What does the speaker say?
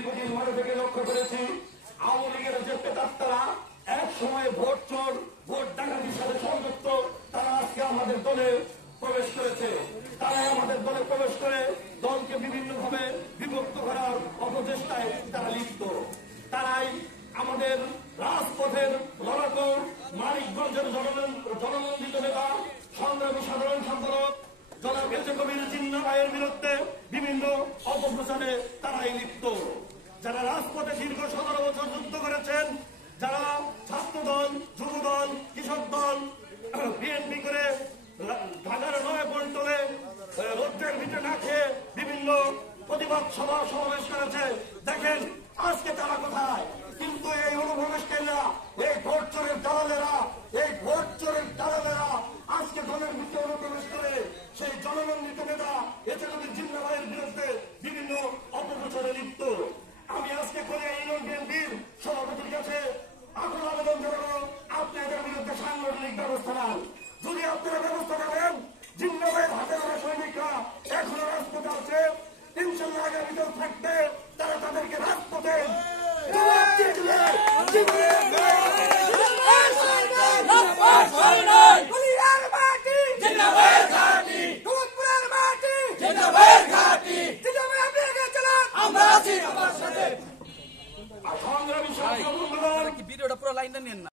দীর্ঘদিন ধরে থেকে লক্ষ্য করেছি আওয়ামী লীগের যে প্রেতাত্মারা এক সময় ভোট চোর ভোট ডাকাতির সাথে সংযুক্ত তারা আজকে আমাদের দলে প্রবেশ করেছে। তারাই আমাদের দলে প্রবেশ করে দলকে বিভিন্নভাবে বিভক্ত করার অপচেষ্টায় তারা লিপ্ত। তারাই আমাদের রাজপথের লড়াকু মানিকগঞ্জের জননন্দিত নেতা সংগ্রামী সাধারণ সম্পাদক জনাব এজে কবির জিন্না ভাইয়ের বিরুদ্ধে বিভিন্ন অপপ্রচারে তারাই লিপ্ত। যারা রাজপথে দীর্ঘ 17 বছর যুদ্ধ করেছেন, যারা ছাত্র দল, যুব দল, কৃষক দল, বিএনপি করে ঢাকার নয়াপল্টনে রৌদ্রের ভিতরে না খেয়ে বিভিন্ন প্রতিবাদ সভা সমাবেশ করেছে। দেখেন আজকে তারা কোথায়? কিন্তু এই অনুপ্রবেশকারীরা, এই ভোট চোরের দালালেরা, এই ভোট চোরের দালালেরা আজকে দলের ভিতরে অনুপ্রবেশ করে সেই জননন্দিত নেতা এতে কবির জিন্না ভাইয়ের বিরুদ্ধে বিভিন্ন অপপ্রচারে লিপ্ত। আমি আজকে কোরিয়া ইউনিয়ন বিএনপির সভাপতির কাছে আকুল আবেদন জানাবো, আপনি এদের বিরুদ্ধে সাংগঠনিক ব্যবস্থা নেন। যদি আপনারা ব্যবস্থা নেবেন, জিন্না ভাইয়ের হাতে ধরা সৈনিকরা এখনো রাজপথে আছে, ইনশাল্লাহ আগামীতেও থাকবে। তারা তাদেরকে রাজপথে